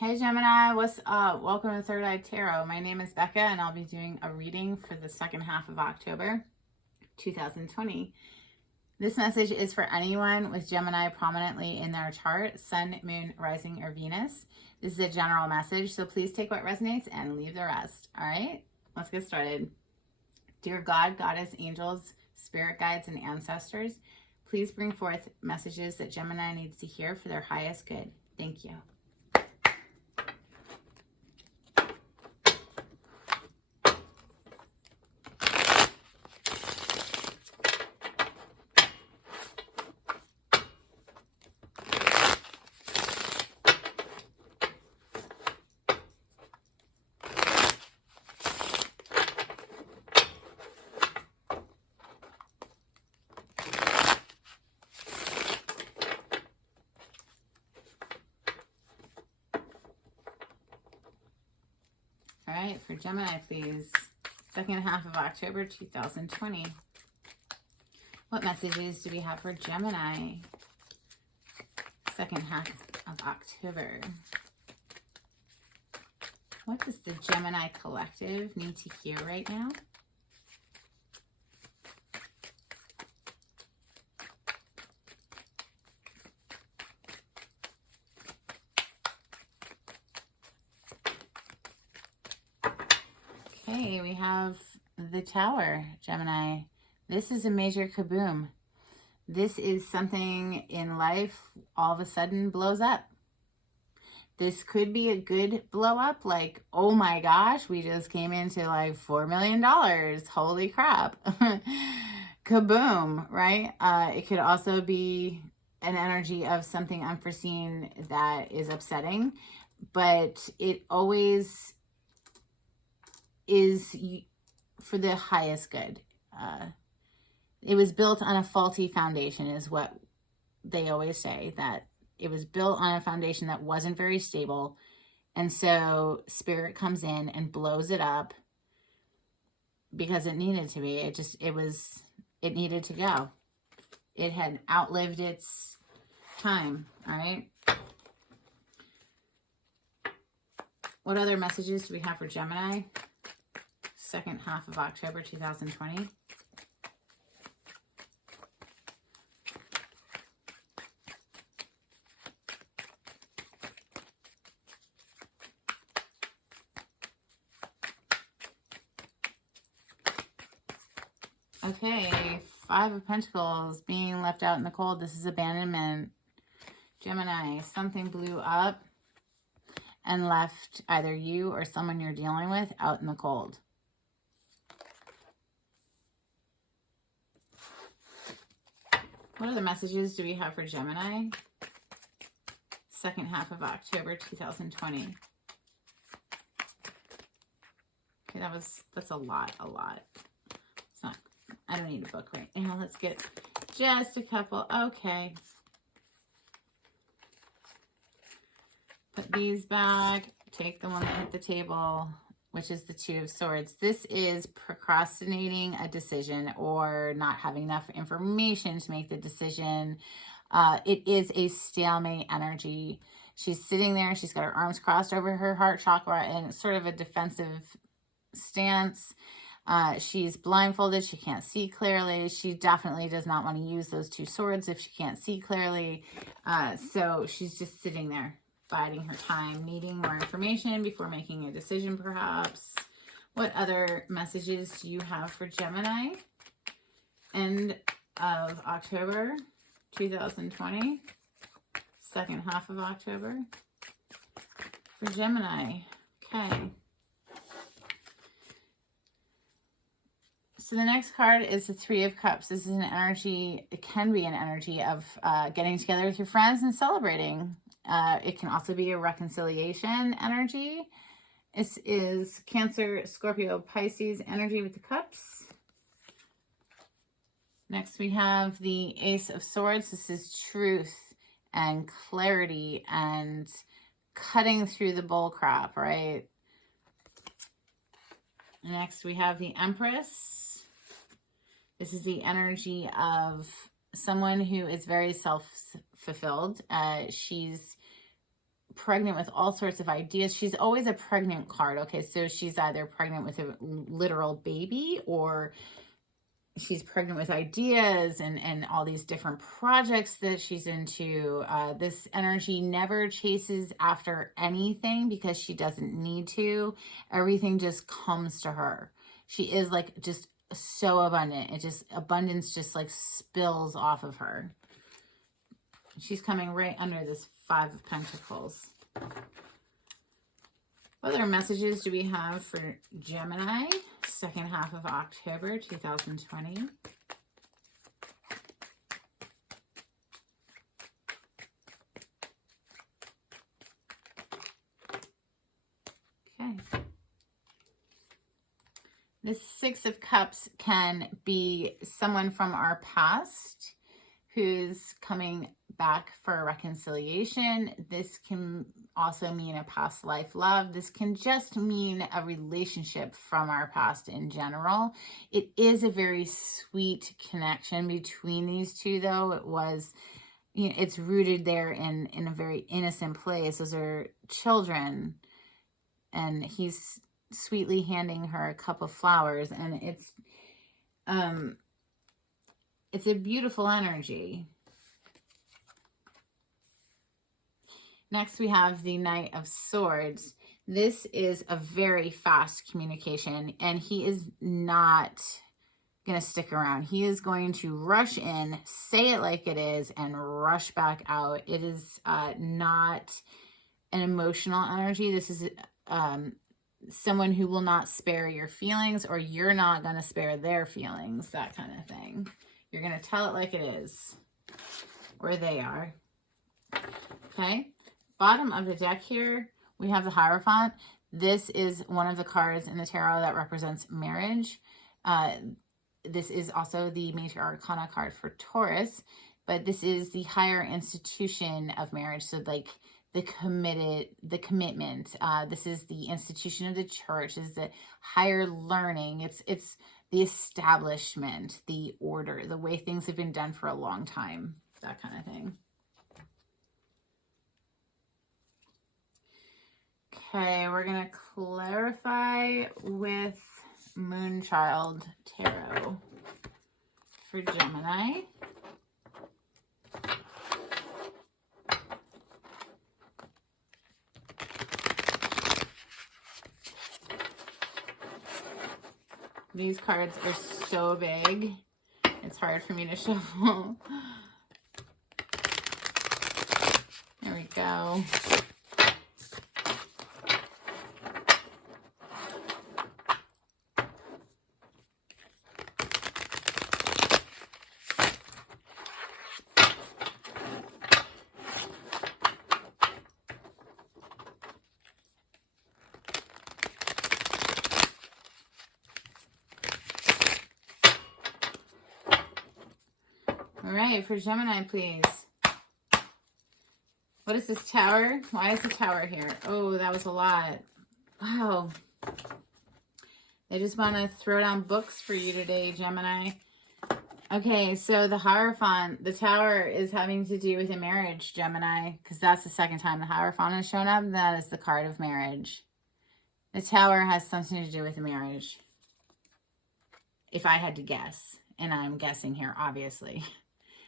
Hey Gemini, what's up? Welcome to Third Eye Tarot. My name is Becca and I'll be doing a reading for the second half of October 2020. This message is for anyone with Gemini prominently in their chart, Sun, Moon, Rising, or Venus. This is a general message, so please take what resonates and leave the rest. All right, let's get started. Dear God, Goddess, angels, spirit guides, and ancestors, please bring forth messages that Gemini needs to hear for their highest good. Thank you. All right, for Gemini, please. Second half of October 2020. What messages do we have for Gemini? Second half of October. What does the Gemini collective need to hear right now? Okay, we have the Tower, Gemini. This is a major kaboom. This is something in life all of a sudden blows up. This could be a good blow up, like, oh my gosh, we just came into like $4 million. Holy crap. Kaboom, right? It could also be an energy of something unforeseen that is upsetting, but it always is for the highest good. It was built on a faulty foundation is what they always say, that it was built on a foundation that wasn't very stable. And so spirit comes in and blows it up because it needed to be. It needed to go. It had outlived its time. All right. What other messages do we have for Gemini? Second half of October 2020. Okay, Five of Pentacles, being left out in the cold. This is abandonment. Gemini, something blew up and left either you or someone you're dealing with out in the cold. What other messages do we have for Gemini? Second half of October 2020. Okay, that's a lot. It's not, I don't need a book right now. Let's get just a couple. Okay. Put these back. Take the one that hit the table, which is the Two of Swords. This is procrastinating a decision or not having enough information to make the decision. It is a stalemate energy. She's sitting there. She's got her arms crossed over her heart chakra and it's sort of a defensive stance. She's blindfolded. She can't see clearly. She definitely does not want to use those two swords if she can't see clearly. So she's just sitting there, biding her time, needing more information before making a decision, perhaps. What other messages do you have for Gemini? End of October 2020. Second half of October. For Gemini. Okay. So the next card is the Three of Cups. This is an energy, it can be an energy of getting together with your friends and celebrating. It can also be a reconciliation energy. This is Cancer, Scorpio, Pisces energy with the cups. Next we have the Ace of Swords. This is truth and clarity and cutting through the bull crap, right? Next we have the Empress. This is the energy of someone who is very self-fulfilled. She's pregnant with all sorts of ideas. She's always a pregnant card. Okay, so she's either pregnant with a literal baby, or she's pregnant with ideas and all these different projects that she's into. This energy never chases after anything because she doesn't need to. Everything just comes to her. She is like just so abundant. Abundance just like spills off of her. She's coming right under this 5 of Pentacles. What other messages do we have for Gemini, second half of October 2020? Okay. This 6 of Cups can be someone from our past who's coming back for a reconciliation. This can also mean a past life love. This can just mean a relationship from our past in general. It is a very sweet connection between these two, though. It was, you know, it's rooted there in a very innocent place. Those are children, and he's sweetly handing her a cup of flowers, and it's a beautiful energy. Next, we have the Knight of Swords. This is a very fast communication, and he is not going to stick around. He is going to rush in, say it like it is, and rush back out. It is not an emotional energy. This is someone who will not spare your feelings, or you're not going to spare their feelings, that kind of thing. You're going to tell it like it is, or they are. Okay. Bottom of the deck here, we have the Hierophant. This is one of the cards in the tarot that represents marriage. This is also the Major Arcana card for Taurus, but this is the higher institution of marriage. So like the commitment. This is the institution of the church, is the higher learning. It's the establishment, the order, the way things have been done for a long time, that kind of thing. Okay, we're going to clarify with Moonchild Tarot for Gemini. These cards are so big, it's hard for me to shuffle. There we go. All right, for Gemini, please. What is this Tower? Why is the Tower here? Oh, that was a lot. Wow. They just want to throw down books for you today, Gemini. Okay, so the Hierophant, the Tower is having to do with a marriage, Gemini, because that's the second time the Hierophant has shown up. That is the card of marriage. The Tower has something to do with a marriage. If I had to guess, and I'm guessing here, obviously.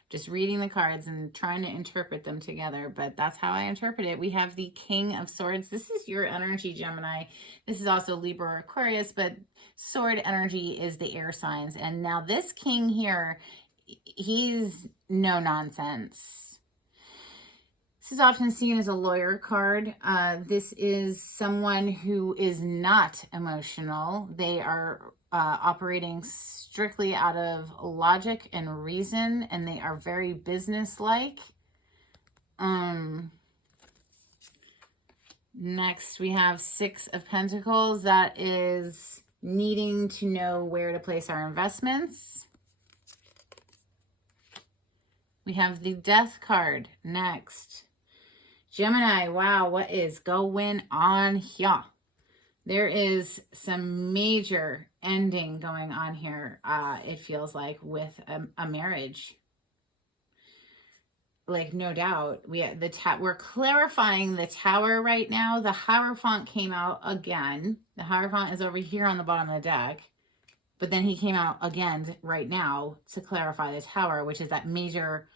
Just reading the cards and trying to interpret them together, but that's how I interpret it. We have the King of Swords. This is your energy, Gemini. This is also Libra or Aquarius, but sword energy is the air signs. And now this king here, he's no nonsense. This is often seen as a lawyer card. This is someone who is not emotional. They are operating strictly out of logic and reason, and they are very business-like. Next, we have 6 of Pentacles. That is needing to know where to place our investments. We have the Death card next. Gemini, wow, what is going on here? There is some major ending going on here, it feels like, with a marriage. like, no doubt, we're clarifying the tower right now. The Hierophant came out again. The Hierophant is over here on the bottom of the deck. But then he came out again right now to clarify the tower, which is that major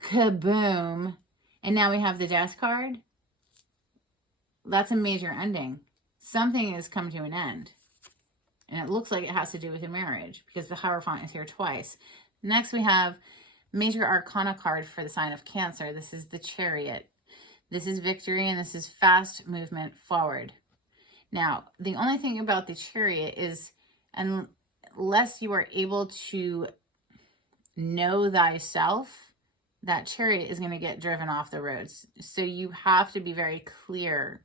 kaboom. And now we have the Death card. That's a major ending. Something has come to an end. And it looks like it has to do with a marriage because the Hierophant is here twice. Next, we have major arcana card for the sign of Cancer. This is the Chariot. This is victory, and this is fast movement forward. Now, the only thing about the Chariot is, unless you are able to know thyself, that chariot is going to get driven off the roads. So you have to be very clear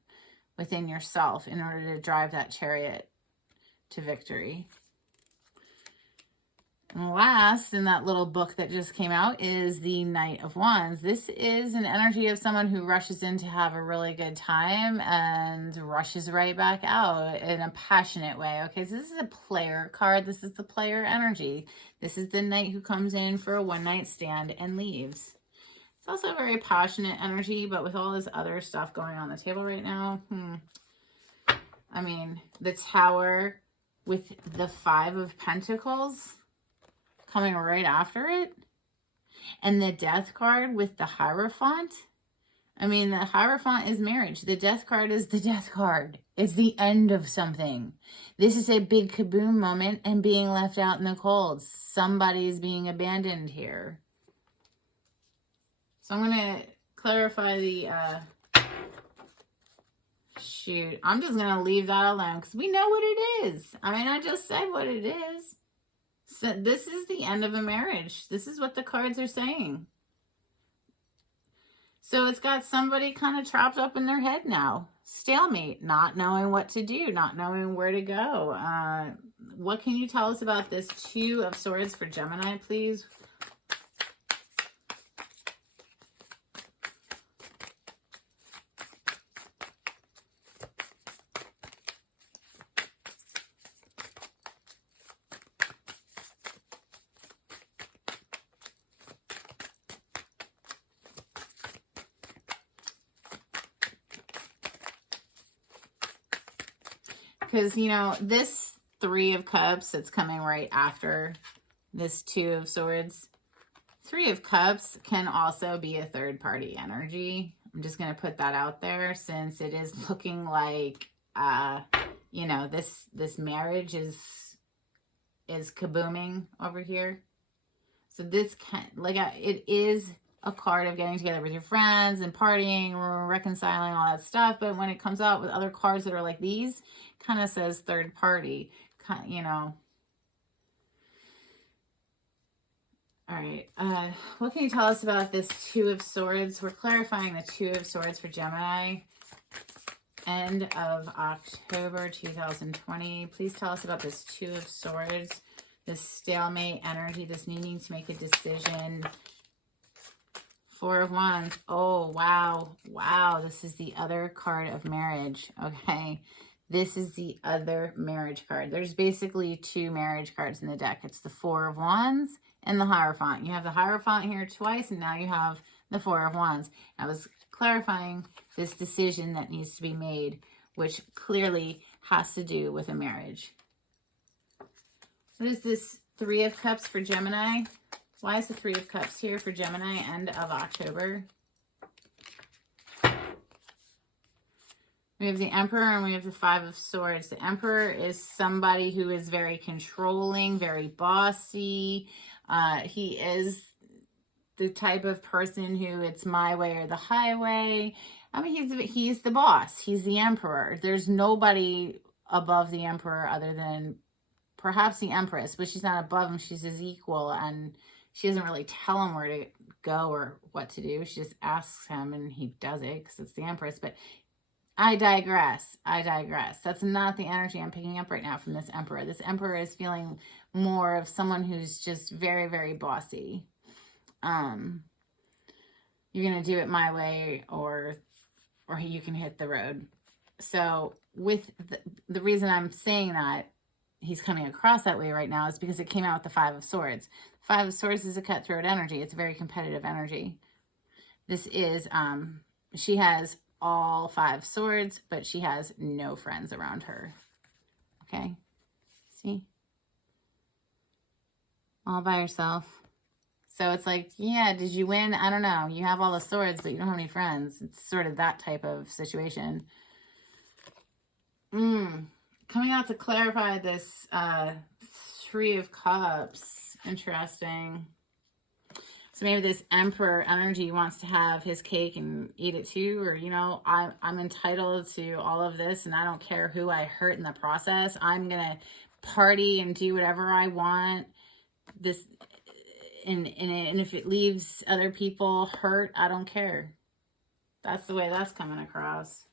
within yourself in order to drive that chariot to victory. And last, in that little book that just came out, is the Knight of Wands. This is an energy of someone who rushes in to have a really good time and rushes right back out in a passionate way. Okay, so this is a player card. This is the player energy. This is the knight who comes in for a one-night stand and leaves. It's also a very passionate energy, but with all this other stuff going on the table right now, I mean, the Tower with the Five of Pentacles coming right after it, and the Death card with the Hierophant. I mean, the Hierophant is marriage. The Death card is the Death card. It's the end of something. This is a big kaboom moment and being left out in the cold. Somebody's being abandoned here. So I'm going to clarify the, shoot, I'm just going to leave that alone because we know what it is. I mean, I just said what it is. So this is the end of a marriage. This is what the cards are saying. So it's got somebody kind of trapped up in their head now. Stalemate, not knowing what to do, not knowing where to go. What can you tell us about this Two of Swords for Gemini, please? Because, you know, this Three of Cups that's coming right after this Two of Swords, Three of Cups can also be a third-party energy. I'm just going to put that out there since it is looking like, you know, this marriage is kabooming over here. So this can, like, it is a card of getting together with your friends and partying or reconciling, all that stuff. But when it comes out with other cards that are like these, kind of says third party, you know. All right. What can you tell us about this Two of Swords? We're clarifying the Two of Swords for Gemini. End of October 2020. Please tell us about this Two of Swords, this stalemate energy, this needing to make a decision. Four of Wands. Oh, wow. Wow. This is the other card of marriage. Okay. This is the other marriage card. There's basically two marriage cards in the deck. It's the Four of Wands and the Hierophant. You have the Hierophant here twice, and now you have the Four of Wands. I was clarifying this decision that needs to be made, which clearly has to do with a marriage. What is this Three of Cups for Gemini? Why is the Three of Cups here for Gemini end of October? We have the Emperor and we have the Five of Swords. The Emperor is somebody who is very controlling, very bossy. He is the type of person who it's my way or the highway. I mean, he's the boss. He's the Emperor. There's nobody above the Emperor other than perhaps the Empress, but she's not above him. She's his equal, and she doesn't really tell him where to go or what to do. She just asks him, and he does it because it's the Empress. But I digress. I digress. That's not the energy I'm picking up right now from this Emperor. This Emperor is feeling more of someone who's just very, very bossy. You're going to do it my way or you can hit the road. So with the reason I'm saying that, he's coming across that way right now is because it came out with the Five of Swords. Five of Swords is a cutthroat energy. It's a very competitive energy. This is, she has all 5 swords, but she has no friends around her. Okay? See? All by herself. So it's like, yeah, did you win? I don't know. You have all the swords, but you don't have any friends. It's sort of that type of situation. Coming out to clarify this 3 of Cups. Interesting. So maybe this Emperor energy wants to have his cake and eat it too. Or, you know, I'm entitled to all of this and I don't care who I hurt in the process. I'm going to party and do whatever I want. This... And if it leaves other people hurt, I don't care. That's the way that's coming across.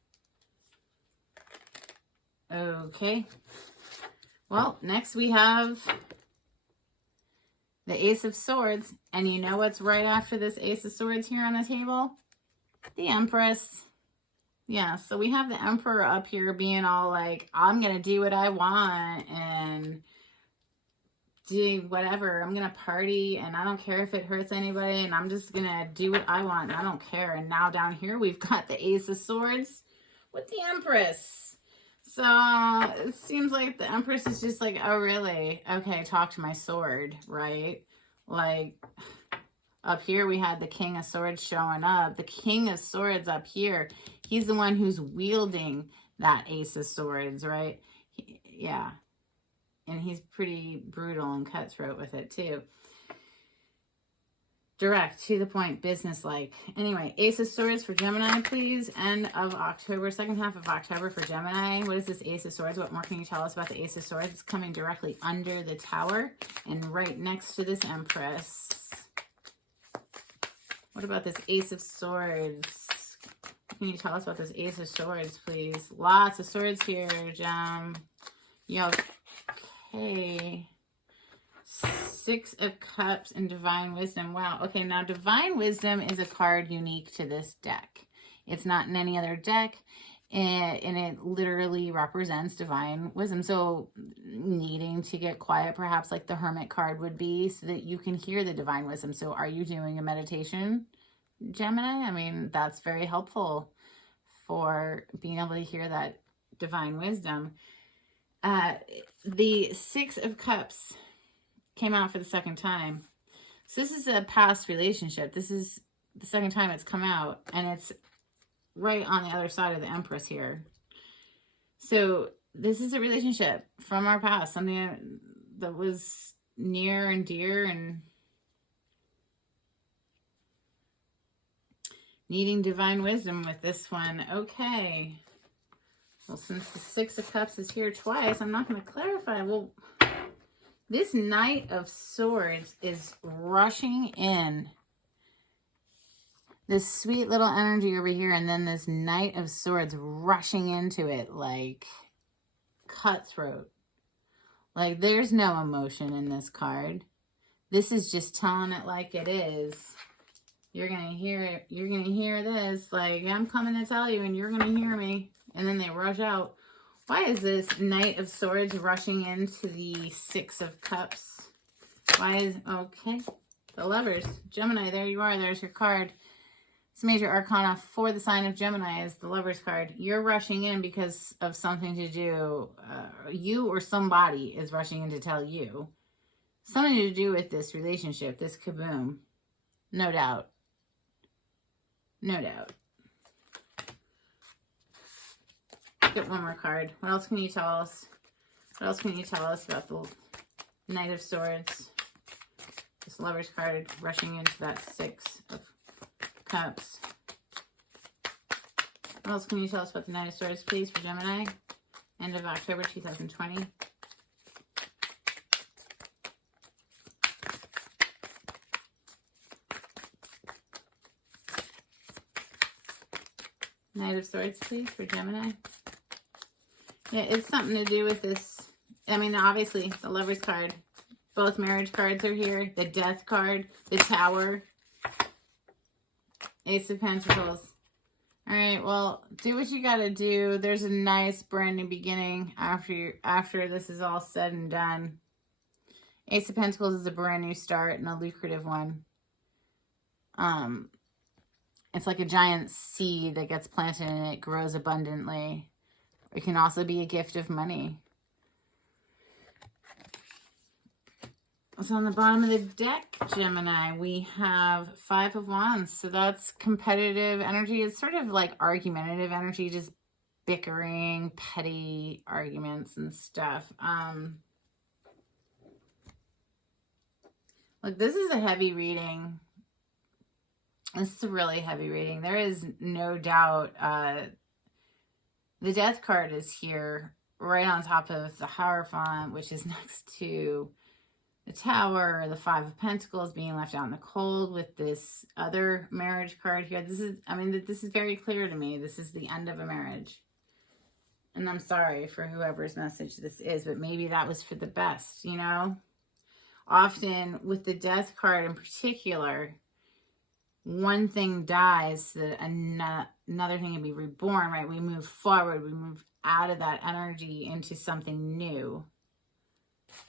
Okay. Well, next we have the Ace of Swords. And you know what's right after this Ace of Swords here on the table? The Empress. Yeah, so we have the Emperor up here being all like, I'm going to do what I want and do whatever. I'm gonna party and I don't care if it hurts anybody and I'm just gonna do what I want and I don't care. And now down here we've got the Ace of Swords with the Empress. So it seems like the Empress is just like, oh really? Okay, talk to my sword, right? Like up here we had the King of Swords showing up. The King of Swords up here, he's the one who's wielding that Ace of Swords, right? Yeah. And he's pretty brutal and cutthroat with it too. Direct, to the point, business-like. Anyway, Ace of Swords for Gemini, please. End of October, second half of October for Gemini. What is this Ace of Swords? What more can you tell us about the Ace of Swords? It's coming directly under the Tower and right next to this Empress. What about this Ace of Swords? What can you tell us about this Ace of Swords, please? Lots of swords here, Gem. Yo. Okay, 6 of Cups and Divine Wisdom. Wow. Okay, now Divine Wisdom is a card unique to this deck. It's not in any other deck, and it literally represents Divine Wisdom. So needing to get quiet, perhaps like the Hermit card would be, so that you can hear the Divine Wisdom. So are you doing a meditation, Gemini? I mean, that's very helpful for being able to hear that Divine Wisdom. The 6 of Cups came out for the second time. So this is a past relationship. This is the second time it's come out. And it's right on the other side of the Empress here. So this is a relationship from our past. Something that was near and dear and needing divine wisdom with this one. Okay. Well, since the 6 of Cups is here twice, I'm not going to clarify. Well, this Knight of Swords is rushing in. This sweet little energy over here, and then this Knight of Swords rushing into it like cutthroat. Like, there's no emotion in this card. This is just telling it like it is. You're going to hear it. You're going to hear this. Like, I'm coming to tell you, and you're going to hear me. And then they rush out. Why is this Knight of Swords rushing into the 6 of Cups? Why is... Okay. The Lovers. Gemini, there you are. There's your card. It's major arcana for the sign of Gemini is the Lovers card. You're rushing in because of something to do. You or somebody is rushing in to tell you. Something to do with this relationship, this kaboom. No doubt. No doubt. Get one more card. What else can you tell us? What else can you tell us about the Knight of Swords? This Lover's card rushing into that 6 of Cups. What else can you tell us about the Knight of Swords, please, for Gemini? End of October 2020. Knight of Swords, please, for Gemini. Yeah, it's something to do with this. I mean, obviously, the Lover's card. Both marriage cards are here. The Death card. The Tower. Ace of Pentacles. All right, well, do what you got to do. There's a nice brand new beginning after this is all said and done. Ace of Pentacles is a brand new start and a lucrative one. It's like a giant seed that gets planted and it grows abundantly. It can also be a gift of money. So on the bottom of the deck, Gemini, we have 5 of Wands. So that's competitive energy. It's sort of like argumentative energy, just bickering, petty arguments and stuff. Look, this is a heavy reading. This is a really heavy reading. There is no doubt. The Death card is here right on top of the Hierophant, which is next to the Tower, the 5 of Pentacles being left out in the cold with this other marriage card here. This is very clear to me. This is the end of a marriage. And I'm sorry for whoever's message this is, but maybe that was for the best, you know? Often with the Death card in particular, one thing dies so that another thing can be reborn, right? We move forward. We move out of that energy into something new.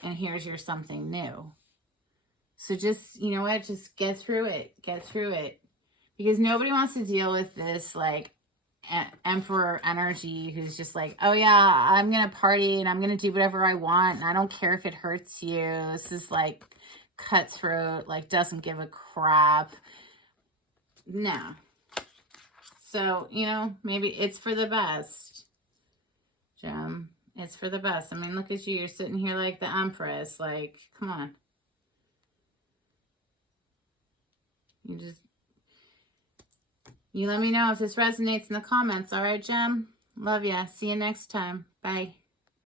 And here's your something new. So just, you know what? Just get through it. Get through it. Because nobody wants to deal with this, like, emperor energy who's just like, oh yeah, I'm going to party and I'm going to do whatever I want. And I don't care if it hurts you. This is like cutthroat, like doesn't give a crap. No. So, you know, maybe it's for the best, Gem. It's for the best. I mean, look at you. You're sitting here like the Empress. Like, come on. You let me know if this resonates in the comments. All right, Gem? Love ya. See you next time. Bye.